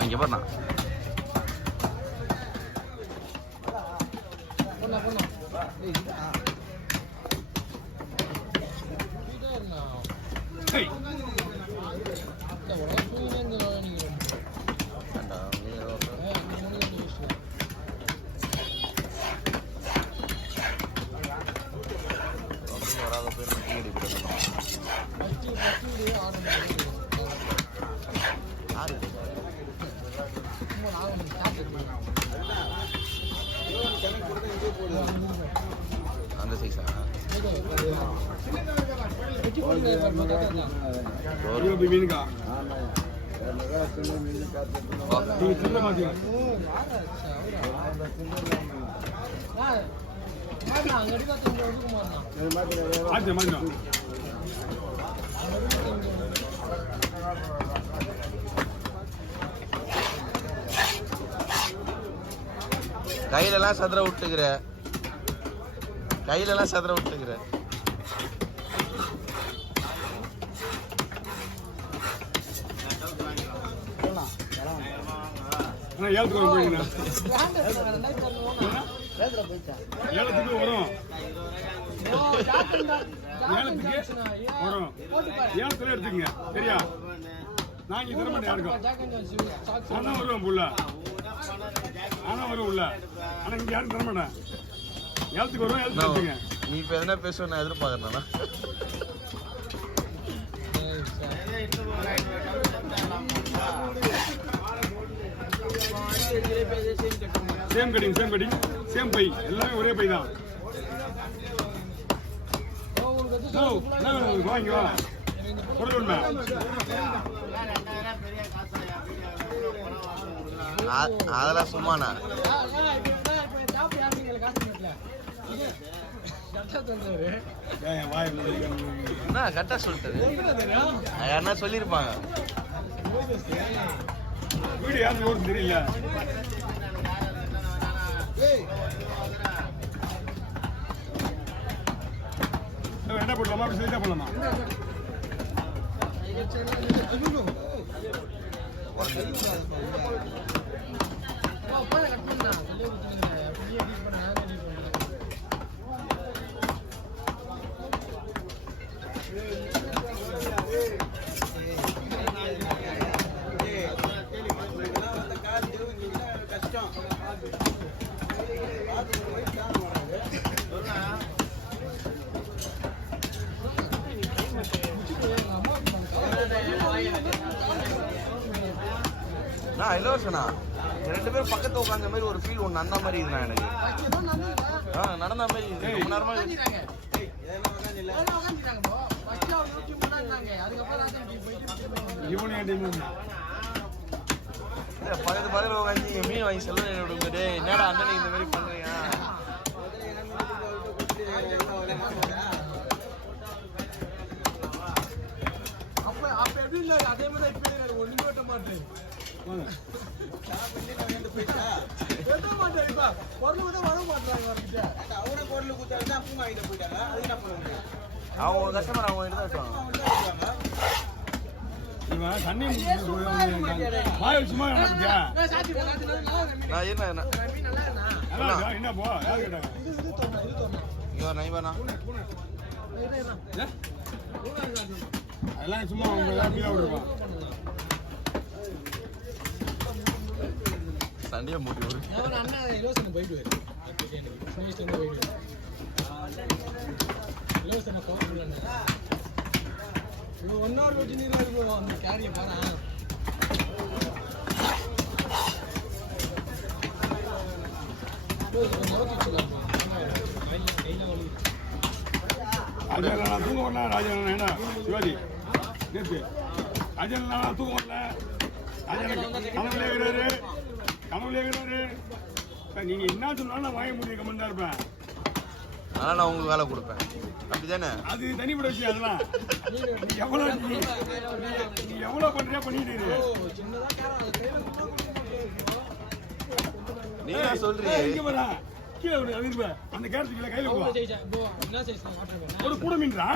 அங்கே பாருண்ணா அந்த சைஸா மீனுக்கா கையிலலாம் சதுர விட்டுக்கிற கையிலலாம் சதுர விட்டுக்கிற ஏலத்துக்கு வரும் ஏலத்துல எடுத்துக்கங்க சரியா நான் இங்க தர மாட்டேன் யாருக்கும் ஆனா வருவேன் புள்ள ஆனா வரும் உள்ள ஆனா இங்க யாரும் தர மாட்டேன் ஏலத்துக்கு வருவேன் ஏலத்துக்கு எடுத்துங்க நீ இப்ப எதனா பேசுவேன் நான் எதிர்பார்க்கறேன்னா சேம் கட்டிங் சேம் பை எல்லாமே ஒரே பை தான் வாங்கி வா அதெல்லாம் சும்மாண்ணா என்ன கரெக்டா சொல்லிட்டது யாருன்னா சொல்லியிருப்பாங்க வீடு யாருக்கு ஓடும் தெரியல என்ன போடலாமா அப்படி சொல்லிட்டா போடலாமா நான் இலவசனா ரெண்டு பேரும் பக்கத்துல உட்காந்த மாதிரி ஒரு ஃபீல் ஒன்று அந்த மாதிரி இதுண்ணா எனக்கு நடந்த மாதிரி ரொம்ப நேரமா பக்கத்துல உட்காந்து மீன் வாங்கி செல்ல விடுங்க என்னடா அண்ணன் இந்த மாதிரி பண்றீங்க அப்ப எப்படி இல்லை அதே மாதிரி இப்ப ஒண்ணுமே வெட்ட மாட்டேன் அவங்க கஸ்டமர் அவங்க எடுத்து இவன் தண்ணி சும்மா என்ன போ யாரு கேட்டாங்க அதெல்லாம் சும்மா விடுவான் சண்டையை மூட்டி வரும் ஒன்னார் வச்சு நீர் இருக்கும் அந்த கேரிய பாரு ராஜன் தூங்க வரல ராஜன் என்ன சிவாஜி நேற்று ராஜன் தூங்க வரல கனவுல இருக்கிறாரு நீங்க என்ன சொன்னாலும் நான் வாங்க முடியும் கமெண்ட் தான் இருப்பேன் அதனால நான் உங்களுக்கு வேலை கொடுப்பேன் அப்படிதானே அது தனிப்பட விஷயம் அதெல்லாம் நீ எவ்வளவு பண்றியா பண்ணிட்டு நீங்க சொல்றீங்க கீழே அந்த கேரத்துக்கு கையில ஒரு கூட மீன்டா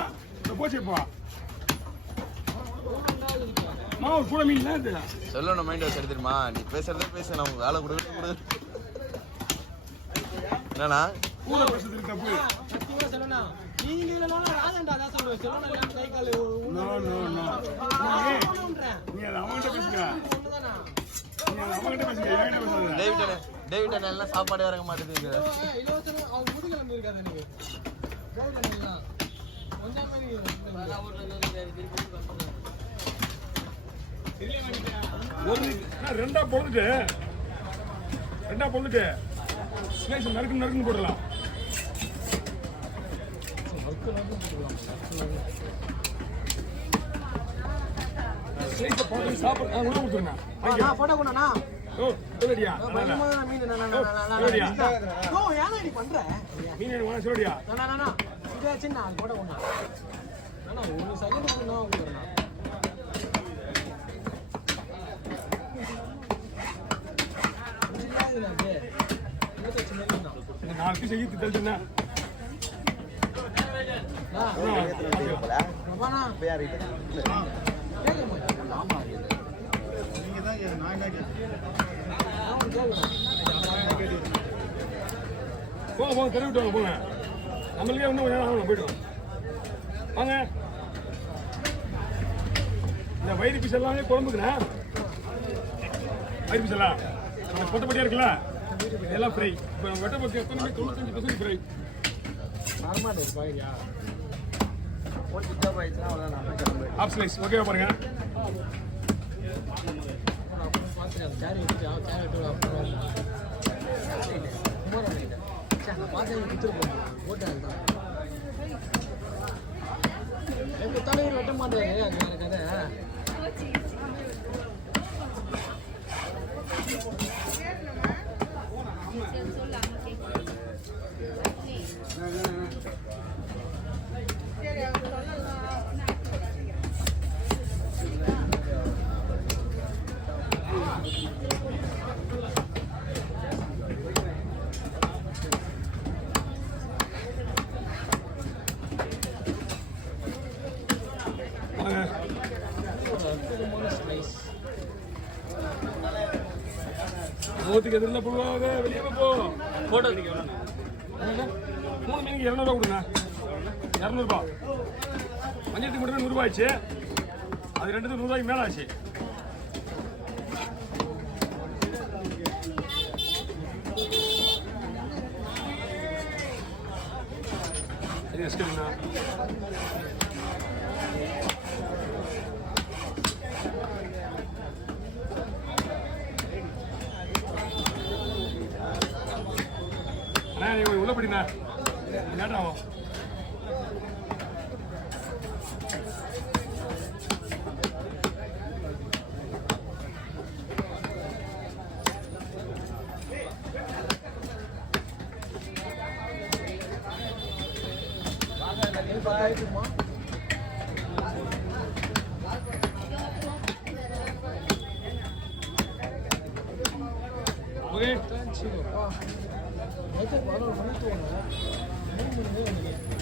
போச்சேப்பா மாமா கூட மீன் என்ன இது? சொல்லணும் மைண்ட் வாஷ் தெரியுமா? நீ பேசுறதே பேச நமக்கு வேலை கொடுக்க என்னண்ணா கூட பேசுறது தப்பு. சத்தியமா சொல்லணா நீங்க இல்லனால ராஜன்டா தான் சொல்லுவேன். சொல்லணும் இல்ல கை கால் நோ நோ நோ ஒண்ணுன்றேன். நீ அது அவன்கிட்ட பேசுங்க. ஒண்ணுதானா? நீ அது அவன்கிட்ட பேசுங்க. என்கிட்ட பேசாத. டேவிட் எல்லாம் சாப்பாடு இறங்க மாட்டேங்குது. இலவசம் அவங்க முதுகிழம்பு இருக்காது எனக்கு. டேவிட் கொஞ்சம் மாதிரி ஒரு ரெண்டா பொழுதுட்டு ஸ்லைஸ் நறுக்குன்னு போடலாம். ஸ்லைஸை போட்டு சாப்பிட உள்ள கொடுத்துருங்க. போட்டோ கொண்டாண்ணா ஓ சொல்லுடியா பயங்கரமான மீன் சொல்லுடியா ஓ ஏன்னா நீ பண்ற மீன் வேணா சொல்லுடியா நானா இதே சின்ன அது போட்டோ கொண்டா நானா ஒரு செகண்ட் கொண்டா உங்களுக்கு நாலு பீஸ் ஈத்து தள்ளுனா போங்க தெரிவிட்டு வாங்க போங்க. நம்மளுக்கே இன்னும் கொஞ்சம் நேரம் போயிடுவோம். வாங்க இந்த வயிறு பீஸ் எல்லாமே குழம்புக்குண்ணா. வயிறு பீஸ் எல்லாம் அந்த பொட்டப்பட்டியா இருக்குல்ல இதெல்லாம் ஃப்ரை. இப்போ வெட்ட பத்தி எத்தனை 95% ஃப்ரை. ஆஃப் ஸ்லைஸ் ஓகேவா பாருங்க. தலைவர் வெட்ட மாட்டாரு அது வேற கதை. மூத்துக்கு எதிரில் போவாங்க வெளியே போ போட்டோ 3 மீனுக்கு 200 ரூபா கொடுங்க. 200 ரூபா. மஞ்சத்துக்கு மட்டும் 100 ரூபாய் ஆச்சு. அது ரெண்டுத்துக்கு 100 ரூபாய்க்கு மேலே ஆச்சு. சரி எஸ்கேண்ணா அண்ணா நீங்கள் உள்ள படிண்ணா லேட் ஆகும். ஓகே 我这管了很多呢，能不能？